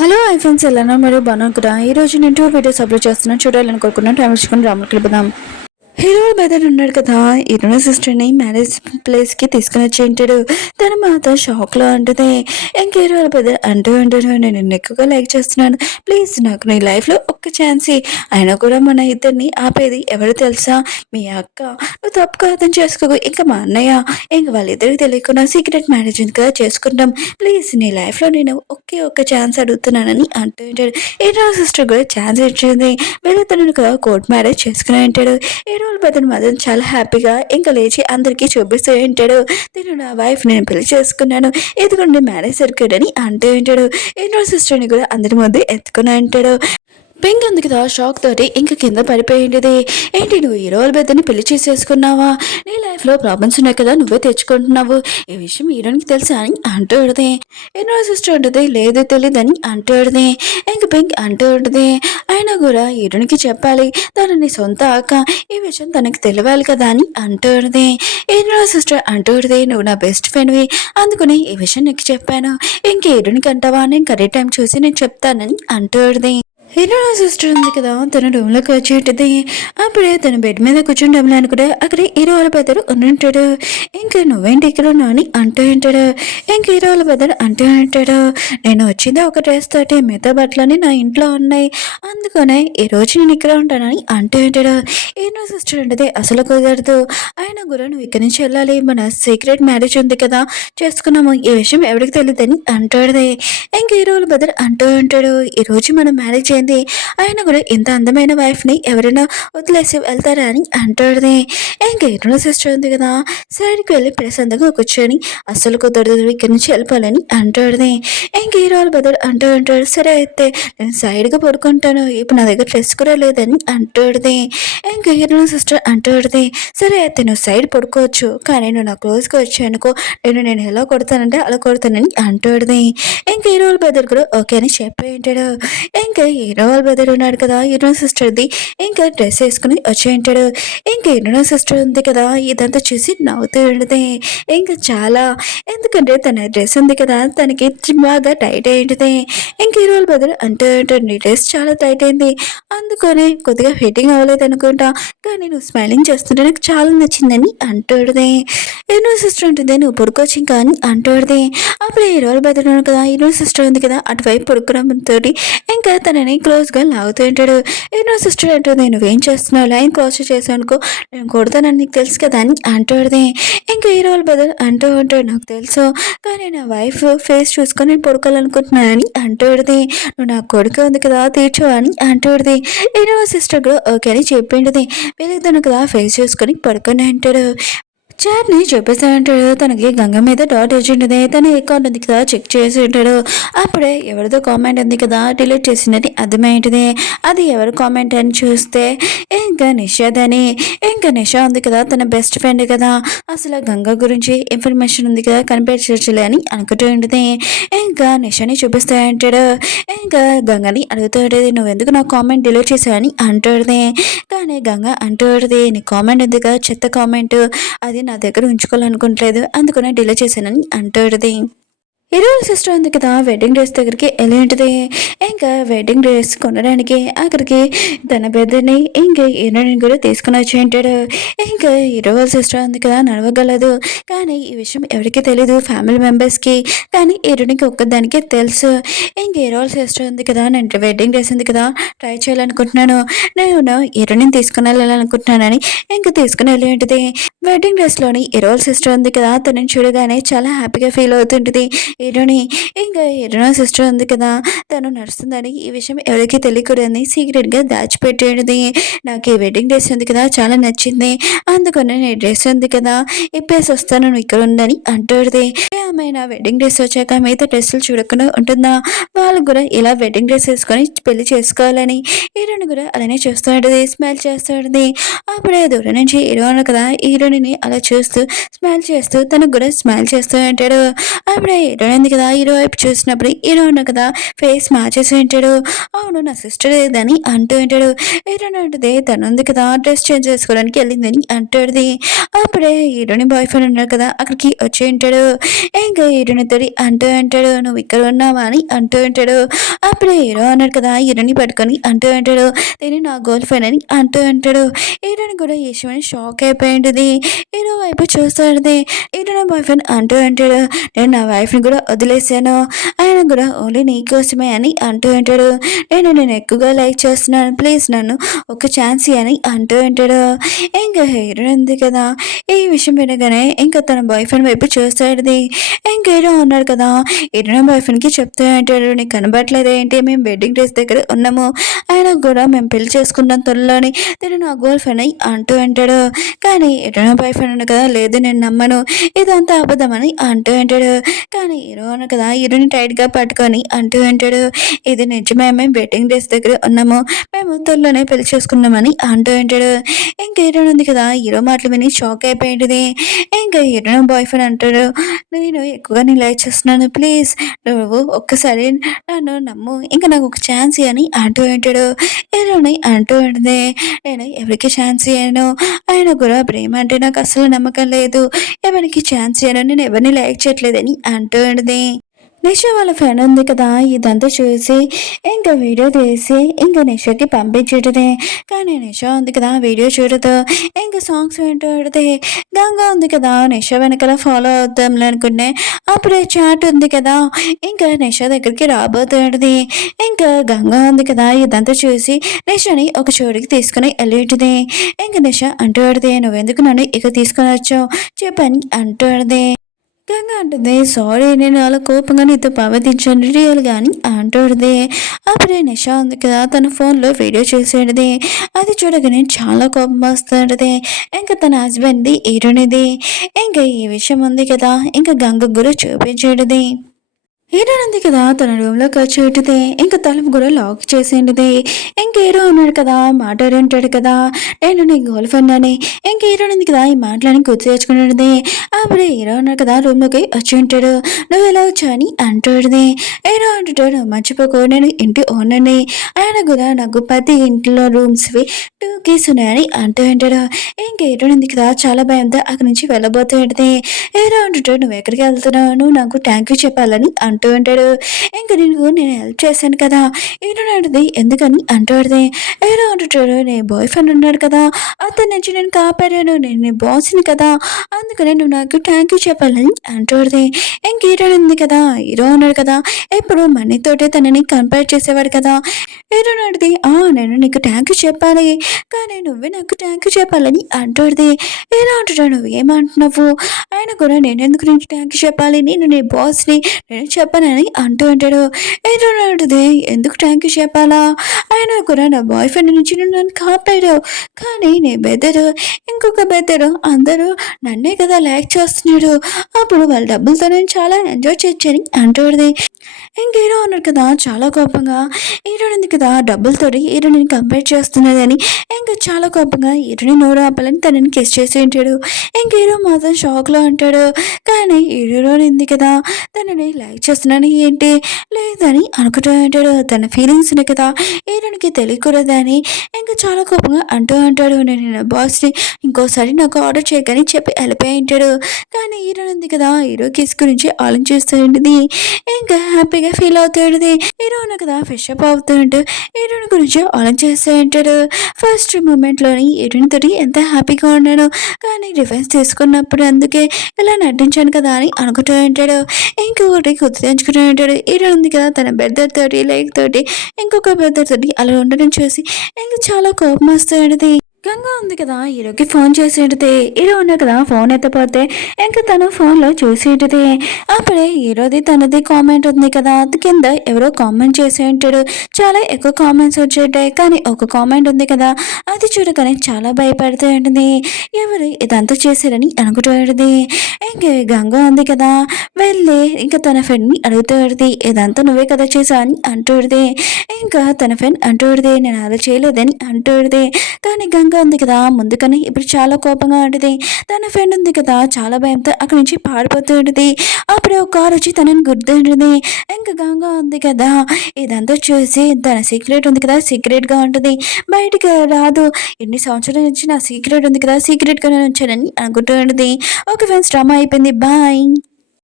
Hello friends ఎలా మీరు బాగున్నాను కదా. ఈరోజు నేను 2 వీడియోస్ అప్లోడ్ చేస్తున్నాను. చూడాలని కోరుకున్నాను. టైం ఇచ్చుకొని రాములకి వెళ్ళిపోదాం. హీరో బ్రదర్ ఉన్నాడు కదా, హీరో సిస్టర్ని మ్యారేజ్ ప్లేస్కి తీసుకుని వచ్చి ఉంటాడు. తన మాత షాక్లో అంటుంది. ఇంక హీరో బ్రదర్ అంటూ ఉంటాడు, నేను నిన్ను ఎక్కువగా లైక్ చేస్తున్నాను, ప్లీజ్ నాకు నీ లైఫ్లో ఒక్క ఛాన్స్. అయినా కూడా మన ఇద్దరిని ఆపేది ఎవరు తెలుసా, మీ అక్క. నువ్వు తప్పుగా అర్థం చేసుకోకు. ఇంకా మా అన్నయ్య, ఇంక వాళ్ళిద్దరికి తెలియకుండా సీక్రెట్ మ్యారేజ్ కదా చేసుకుంటాం. ప్లీజ్ నీ లైఫ్లో నేను ఒకే ఒక్క ఛాన్స్ అడుగుతున్నానని అంటూ ఉంటాడు. హీరో సిస్టర్ కూడా ఛాన్స్ ఇచ్చింది. వీళ్ళు తనను కదా కోర్ట్ మ్యారేజ్ చేసుకుని ఉంటాడు. హీరో బతను మాత్రం చాలా హ్యాపీగా ఇంకా లేచి అందరికీ చూపిస్తూ ఉంటాడు. నేను నా వైఫ్ నేను పెళ్లి చేసుకున్నాను, ఎదుగుండి మ్యారేజ్ సర్క్యూట్ అని అంటూ ఉంటాడు. హీరో సిస్టర్ని కూడా అందరి ముందు ఎత్తుకుని అంటాడు. పింక్ ఉంది కదా షాక్ తోటి ఇంక కింద పడిపోయింది. ఏంటి నువ్వు హీరో బెద్దని పెళ్లి చేసేసుకున్నావా, నీ లైఫ్లో ప్రాబ్లమ్స్ ఉన్నాయి కదా, నువ్వే తెచ్చుకుంటున్నావు, ఈ విషయం హీరోనికి తెలుసా అని అంటూ ఉంటుంది. హీరో సిస్టర్ ఉంటుంది, లేదు తెలియదని అంటూ ఉంటుంది. ఇంక పింక్ అంటూ ఉంటుంది, అయినా కూడా హీరోనికి చెప్పాలి, తను నీ సొంత అక్క, ఈ విషయం తనకి తెలియాలి కదా అని అంటూ ఉంటుంది. హీరో సిస్టర్ అంటూ ఉంటుంది, నువ్వు నా బెస్ట్ ఫ్రెండ్వి, అందుకని ఈ విషయం నీకు చెప్పాను, ఇంక హీరోనికి అంటావా, నేను కరెక్ట్ టైం చూసి నేను చెప్తానని అంటూ ఉంటుంది. హీరో సిస్టర్ ఉంది కదా, తన రూమ్లోకి వచ్చేటది. అప్పుడే తన బెడ్ మీద కూర్చుంటామని కూడా అక్కడ హీరో వాళ్ళ పెద్దరు ఉంటాడు. ఇంకా నువ్వేంటి ఇక్కడ ఉన్నావు అని అంటూ ఉంటాడు. ఇంక హీరో వాళ్ళ పెద్దరు అంటూ ఉంటాడు, నేను వచ్చింది ఒక డ్రెస్ తోటి, మిగతా బట్టలని నా ఇంట్లో ఉన్నాయి, అందుకనే ఈ రోజు నేను ఇక్కడ ఉంటానని అంటూ ఉంటాడు. హీరో సిస్టర్ ఉంటుంది, అసలు కుదరదు, అయినా కూడా నువ్వు ఇక్కడి నుంచి వెళ్ళాలి, మన సీక్రెట్ మ్యారేజ్ ఉంది కదా చేసుకున్నాము, ఈ విషయం ఎవరికి తెలియదని అంటాడు. ఇంక హీరో వాళ్ళ పెద్దరు అంటూ ఉంటాడు, ఈరోజు మనం మ్యారేజ్ అయింది, ఆయన కూడా ఇంత అందమైన వైఫ్ని ఎవరైనా వదిలేసి వెళ్తారా అని అంటాడు. ఇంకా హీరో సిస్టర్ ఉంది కదా, సైడ్కి వెళ్ళి ప్రశాంతంగా కూర్చొని అస్సలు కుదరదు, ఇక్కడి నుంచి వెళ్ళిపోవాలని అంటాడు. ఇంక హీరో వాళ్ళ బదులు అంటూ ఉంటాడు, సరే అయితే నేను సైడ్గా పడుకుంటాను, ఇప్పుడు నా దగ్గర డ్రెస్ కూడా లేదని అంటాడు. ఇంకా హీరో సిస్టర్ అంటాడు, సరే అయితే నువ్వు సైడ్ పడుకోవచ్చు, కానీ నువ్వు నా క్లోజ్గా వచ్చానుకో, నేను ఎలా కొడతానంటే అలా కొడతానని అంటాడు. ఇంకా హీరో వాళ్ళ బదులు కూడా ఓకే అని చెప్పి ఉంటాడు. ఇంకా హీరో వాళ్ళ బ్రదర్ ఉన్నాడు కదా, హీరో సిస్టర్ది, ఇంకా డ్రెస్ వేసుకుని వచ్చి ఉంటాడు. ఇంకా హీరో సిస్టర్ ఉంది కదా, ఇదంతా చూసి నవ్వుతూ ఉంటుంది. ఇంకా చాలా, ఎందుకంటే తన డ్రెస్ ఉంది కదా తనకి బాగా టైట్ అయింటుంది. ఇంక హీరో వాళ్ళ బ్రదర్ అంటూ ఉంటాడు, నీ డ్రెస్ చాలా టైట్ అయింది, అందుకని కొద్దిగా ఫిట్టింగ్ అవ్వలేదు అనుకుంటా, కానీ నువ్వు స్మైలింగ్ చేస్తుంటే నాకు చాలా నచ్చిందని అంటాడుది. హీరో సిస్టర్ ఉంటుంది, నువ్వు పడుకోవచ్చు ఇంకా అని అంటాడుది. అప్పుడు హీరో వాళ్ళ బ్రదర్ ఉన్నాడు కదా, హీరో సిస్టర్ ఉంది కదా, అటువైపు పడుకోవడంతో ఇంకా తనని క్లోజ్గా లాగుతూ ఉంటాడు. హీరో సిస్టర్ అంటుంది, నువ్వేం చేస్తున్నావు, లైన్ క్రాస్ చేసానుకో నేను కొడతానని నీకు తెలుసు కదా అని అంటాడుది. ఇంకా హీరో వాళ్ళ బ్రదర్ అంటూ ఉంటాడు, నాకు తెలుసు, కానీ నా వైఫ్ ఫేస్ చూసుకొని నేను పడుకోవాలనుకుంటున్నానని అంటాడుది. నువ్వు నా కొడుకు ఉంది కదా తీర్చు అని అంటాడుది. హీరో సిస్టర్ కూడా ఓకే అని చెప్పిండుది. వీళ్ళిద్దరు కదా ఫేస్ చూసుకొని పడుకొని అంటాడు. చాట్ని చూపిస్తూ ఉంటాడు, తనకి గంగ మీద డాట్ వచ్చి ఉంటుంది, తన అకౌంట్ ఉంది కదా చెక్ చేసి ఉంటాడు. అప్పుడే ఎవరిదో కామెంట్ ఉంది కదా డిలీట్ చేసిందని అర్థమైంటుంది. అది ఎవరు కామెంట్ అని చూస్తే ఇంకా నిషాదని. ఇంకా నిషా ఉంది కదా తన బెస్ట్ ఫ్రెండ్ కదా, అసలు గంగ గురించి ఇన్ఫర్మేషన్ ఉంది కదా కనిపించలే అని అనుకుంటూ ఉంటుంది. ఇంకా నిషాని చూపిస్తూ ఉంటాడు. ఇంకా గంగని అడుగుతూ ఉంటుంది, నువ్వెందుకు నా కామెంట్ డిలీట్ చేసావని అంటాడుది. కానీ గంగ అంటాడుది, నీ కామెంట్ ఉంది కదా చెత్త కామెంట్, అది నా దగ్గర ఉంచుకోవాలనుకుంటలేదు, అందుకనే డిలే చేశానని అంటాడుది. హీరో సిస్టర్ ఉంది కదా వెడ్డింగ్ డ్రెస్ దగ్గరికి వెళ్ళి ఉంటుంది. ఇంకా వెడ్డింగ్ డ్రెస్ కొనడానికి అక్కడికి తన పెద్దని ఇంకా హీరోని కూడా తీసుకుని వచ్చి ఉంటాడు. ఇంకా హీరో సిస్టర్ ఉంది కదా నడవగలదు, కానీ ఈ విషయం ఎవరికి తెలీదు ఫ్యామిలీ మెంబర్స్కి, కానీ హీరోనికి ఒక్కదానికే తెలుసు. ఇంక హీరో సిస్టర్ ఉంది కదా, నేను వెడ్డింగ్ డ్రెస్ ఉంది కదా ట్రై చేయాలనుకుంటున్నాను, నేను హీరోని తీసుకుని వెళ్ళాలనుకుంటున్నానని ఇంకా తీసుకుని వెళ్ళి ఉంటుంది. వెడ్డింగ్ డ్రెస్లోని హీరో సిస్టర్ ఉంది కదా, తనని చూడగానే చాలా హ్యాపీగా ఫీల్ అవుతుంటుంది హీరోని. ఇంకా హీరో సిస్టర్ ఉంది కదా తను నడుస్తుందని ఈ విషయం ఎవరికి తెలియకూడదని సీక్రెట్గా దాచిపెట్టేది. నాకు ఈ వెడ్డింగ్ డ్రెస్ ఉంది కదా చాలా నచ్చింది, అందుకని నేను డ్రెస్ ఉంది కదా ఇప్పేసి వస్తాను నువ్వు ఇక్కడ ఉందని అంటాడుది. ఏమైనా వెడ్డింగ్ డ్రెస్ వచ్చాక మిగతా డ్రెస్సులు చూడకుండా ఉంటుందా, వాళ్ళు కూడా ఇలా వెడ్డింగ్ డ్రెస్ వేసుకొని పెళ్లి చేసుకోవాలని హీరోని కూడా అలానే చూస్తూ ఉంటుంది, స్మైల్ చేస్తూ ఉంటుంది. అప్పుడే దూరం నుంచి హీరో కదా హీరోని అలా చూస్తూ స్మైల్ చేస్తూ తనకు కూడా స్మైల్ చేస్తూ ఉంటాడు. అప్పుడే హీరో అయిపోయింది కదా హీరో వైపు చూసినప్పుడు హీరో ఉన్న కదా ఫేస్ మార్చేసి ఉంటాడు. అవును నా సిస్టర్ ఏదని అంటూ ఉంటాడు. హీరోయిన్ అంటది తనుంది కదా డ్రెస్ చేంజ్ చేసుకోవడానికి వెళ్ళిందని అంటాడుది. అప్పుడే హీరోని బాయ్ ఫ్రెండ్ ఉన్నాడు కదా అక్కడికి వచ్చి ఉంటాడు. ఇంకా హీరోని తోడి అంటూ ఉంటాడు నువ్వు ఇక్కడ ఉన్నావా అని అంటూ ఉంటాడు. అప్పుడే హీరో అన్నాడు కదా హీరోని పట్టుకొని అంటూ ఉంటాడు నేను నా గర్ల్ ఫ్రెండ్ అని అంటూ ఉంటాడు. హీరోని కూడా ఈ విషయమని షాక్ అయిపోయి ఉంటుంది. హీరో వైపు చూస్తాడు. హీరో నా బాయ్ ఫ్రెండ్ అంటూ ఉంటాడు నేను నా వైఫ్ని కూడా వదిలేసాను ఆయన కూడా ఓన్లీ నీ కోసమే అని అంటూ ఉంటాడు. నేను ఎక్కువగా లైక్ చేస్తున్నాను ప్లీజ్ నన్ను ఒక ఛాన్స్ అని అంటూ ఉంటాడు. ఇంకా హీరో ఉంది కదా ఈ విషయం వినగానే ఇంకా తన బాయ్ ఫ్రెండ్ వైపు చూస్తాడు. ఇంకా హీరో ఉన్నాడు కదా హీరో బాయ్ ఫ్రెండ్కి చెప్తూ ఉంటాడు నీకు కనబడట్లేదు ఏంటి మేము వెడ్డింగ్ డ్రెస్ దగ్గర ఉన్నాము ఆయన కూడా మేము పెళ్లి చేసుకున్నాం త్వరలోని నేను నా గర్ల్ ఫ్రెండ్ అని అంటూ ఉంటాడు. కానీ హీరో బాయ్ ఫ్రెండ్ ఉన్నాడు కదా లేదు నేను నమ్మను ఇదంతా అబద్ధం అని అంటూ ఉంటాడు. కానీ హీరో అన్నాడు కదా హీరోని టైట్గా పట్టుకొని అంటూ ఉంటాడు ఇది నిజమే మేము వెడ్డింగ్ డ్రెస్ దగ్గర ఉన్నాము మేము త్వరలోనే పెళ్లి చేసుకున్నామని అంటూ ఉంటాడు. ఇంకా హీరో ఉంది కదా హీరో మాటలు విని షాక్ అయిపోయింది. ఇంకా హీరో బాయ్ ఫ్రెండ్ అంటాడు నేను ఎక్కువగా నేను లైక్ చేస్తున్నాను ప్లీజ్ నువ్వు ఒక్కసారి నన్ను నమ్ము ఇంకా నాకు ఒక ఛాన్స్ అని అంటూ ఉంటాడు. హీరోని అంటూ ఉంటుంది నేను ఎవరికి ఛాన్స్ ఇయ్యను ఆయన కూడా ప్రేమ అంటే నాకు అసలు నమ్మకం లేదు ఎవరికి ఛాన్స్ ఇయ్యను నేను ఎవరిని లైక్ చేయట్లేదని అంటూ ఉంటుంది. నిషా వాళ్ళ ఫ్రెండ్ ఉంది కదా ఇదంతా చూసి ఇంకా వీడియో తీసి ఇంకా నిషాకి పంపించేటదే. కానీ నిషా ఉంది కదా వీడియో చూడదు ఇంకా సాంగ్స్ వింటూ గంగా ఉంది కదా నిషా వెనకాల ఫాలో అవుతాం అనుకుంటే అప్పుడే చాట్ ఉంది కదా ఇంకా నిషా దగ్గరికి రాబోతుంది. ఇంకా గంగా ఉంది కదా ఇదంతా చూసి నిషాని ఒక చోటికి తీసుకుని వెళ్ళేటిది. ఇంకా నిషా అంటూ నువ్వెందుకు నన్ను ఇక తీసుకొని వచ్చావు చెప్పని అంటూ గంగా అంటుంది సారీ నేను అలా కోపంగా నీతో ప్రవర్తించాను రియల్ కానీ అంటుంది. అప్పుడే నిషా ఉంది కదా తన ఫోన్లో వీడియో చేసేది అది చూడగానే చాలా కోపం వస్తుంది. ఇంకా తన హస్బెండ్ది హీరోనిది ఇంకా ఈ విషయం ఉంది కదా ఇంకా గంగ కూడా చూపించేది. హీరో ఉంది కదా తన రూమ్లోకి వచ్చేటిదే ఇంకా తలుపు కూడా లాక్ చేసేటిదే. ఇంక హీరో ఉన్నాడు కదా మాట్లాడుంటాడు కదా నేను నీ గర్ల్ ఫ్రెండ్ అని ఇంక హీరో ఉంది కదా ఈ మాటలని గుర్తు తెచ్చుకున్నది. అప్పుడే హీరో ఉన్నాడు కదా రూమ్లోకి వచ్చి ఉంటాడు నువ్వు ఎలా వచ్చా అని అంటాడుది. హీరో అంటుంటాడు మర్చిపోకు నేను ఇంటి ఓనర్ని ఆయన కూడా నాకు ప్రతి ఇంట్లో రూమ్స్వి 2 keys ఉన్నాయని అంటూ ఉంటాడు. ఇంక హీరో ఉంది కదా చాలా భయంతో అక్కడి నుంచి వెళ్ళబోతుంది. హీరో అంటుంటాడు నువ్వు ఎక్కడికి వెళ్తున్నావు నువ్వు నాకు థ్యాంక్ యూ చెప్పాలని అంటూ ఉంటాడు. ఇంకా నేను హెల్ప్ చేశాను కదా హీరోని అంటుంది ఎందుకని అంటాడుది. హీరో అంటుంటాడు నీ బాయ్ ఫ్రెండ్ ఉన్నాడు కదా అతని నుంచి నేను కాపాడాను నేను నీ బాస్ని కదా అందుకనే నువ్వు నాకు థ్యాంక్ యూ చెప్పాలని అంటాడుది. ఇంక హీరో ఉంది కదా హీరో ఉన్నాడు కదా ఎప్పుడు మనీతోటే తనని కంపేర్ చేసేవాడు కదా. హీరో అడిది నేను నీకు థ్యాంక్ యూ చెప్పాలి కానీ నువ్వే నాకు థ్యాంక్ యూ చెప్పాలని అంటాడుది. హీరో అంటున్నాడు నువ్వు ఏమంటున్నావు ఆయన కూడా నేను ఎందుకు నీకు థ్యాంక్ యూ చెప్పాలి నేను నీ బాస్ని నేను చెప్పనని అంటూ ఉంటాడు. హీరో అంటుంది ఎందుకు థ్యాంక్ యూ చెప్పాలా ఆయన కూడా నా బాయ్ ఫ్రెండ్ నుంచి నన్ను కాపాడు కానీ నీ బెదరు ఇంకొక బెదరు అందరూ నన్నే కదా లైక్ చేస్తున్నాడు అప్పుడు వాళ్ళ డబ్బులతో నేను చాలా ఎంజాయ్ చేయొచ్చని అంటాడుది. ఇంక హీరో ఉన్నాడు కదా చాలా కోపంగా హీరో ఉంది కదా డబ్బులతోటి హీరోని కంపేర్ చేస్తున్నదని ఇంకా చాలా కోపంగా హీరోని నోరు ఆపాలని తనని కిస్ చేసి ఉంటాడు. ఇంక హీరో మాత్రం షాక్లో ఉంటాడు. కానీ హీరో ఉంది కదా తనని లైక్ చేస్తున్నాను ఏంటి లేదని అనుకుంటూ ఉంటాడు. తన ఫీలింగ్స్ ఉన్నాయి కదా హీరోనికి తెలియకూడదని ఇంకా చాలా కోపంగా అంటూ ఉంటాడు నేను నా బాస్ని ఇంకోసారి నాకు ఆర్డర్ చేయకని చెప్పి వెళ్ళిపోయి ఉంటాడు. కానీ హీరో ఉంది కదా హీరో కిస్ గురించి ఆలోచిస్తూ ఉంటుంది. ఇంకా హ్యాపీగా ఫీల్ అవుతాడు. హీరో ఉన్న కదా ఫ్రెష్ అప్ అవుతుంటూ హీరోని గురించి ఆలోచిస్తూ ఉంటాడు. ఫస్ట్ మూమెంట్లోని హీరోని తోటి ఎంత హ్యాపీగా ఉన్నాడు కానీ రిఫరెన్స్ తీసుకున్నప్పుడు అందుకే ఇలా నటించాను కదా అని అనుకుంటూ ఉంటాడు. ఇంకొకటి గుర్తు తెంచుకుంటూ ఉంటాడు. హీరో ఉంది కదా తన బ్రదర్ తోటి లైక్ తోటి ఇంకొక బ్రదర్ తోటి అలా ఉండడం చూసి ఇంకా చాలా కోపం వస్తుంది. గంగా ఉంది కదా హీరోకి ఫోన్ చేసేటిది. హీరో ఉన్నా కదా ఫోన్ ఎత్తపోతే ఇంకా తను ఫోన్లో చూసేటిది. అప్పుడే హీరోది తనది కామెంట్ ఉంది కదా అది కింద ఎవరో కామెంట్ చేసి ఉంటాడు. చాలా ఎక్కువ కామెంట్స్ వచ్చేటాయి కానీ ఒక కామెంట్ ఉంది కదా అది చూడగానే చాలా భయపడుతూ ఉంటుంది. ఎవరు ఇదంతా చేశారని అనుకుంటూ ఉంటుంది. ఇంకా గంగా ఉంది కదా వెళ్ళి ఇంకా తన ఫ్రెండ్ని అడుగుతూ ఉంటుంది ఇదంతా నువ్వే కదా చేసావు అని అంటూడిది. ఇంకా తన ఫ్రెండ్ అంటూడిది నేను అలా చేయలేదని అంటూడిది. కానీ గంగా కోపంగా ఉంది కదా ముందుకని ఇప్పుడు చాలా కోపంగా ఉంటుంది. తన ఫ్రెండ్ ఉంది కదా చాలా భయంతో అక్కడి నుంచి పారిపోతూ ఉంటుంది. అప్పుడు ఒక కారు వచ్చి తనని గుర్తుంటుంది. ఇంకా గంగా ఉంది కదా ఇదంతా చూసి తన సీక్రెట్ ఉంది కదా సీక్రెట్గా ఉంటుంది. బయటికి రాదు. ఎన్ని సంవత్సరాల నుంచి నా సీక్రెట్ ఉంది కదా సీక్రెట్గానే ఉంచానని అనుకుంటూ ఉంటుంది. ఓకే ఫ్రెండ్స్ డ్రామా అయిపోయింది. బాయ్.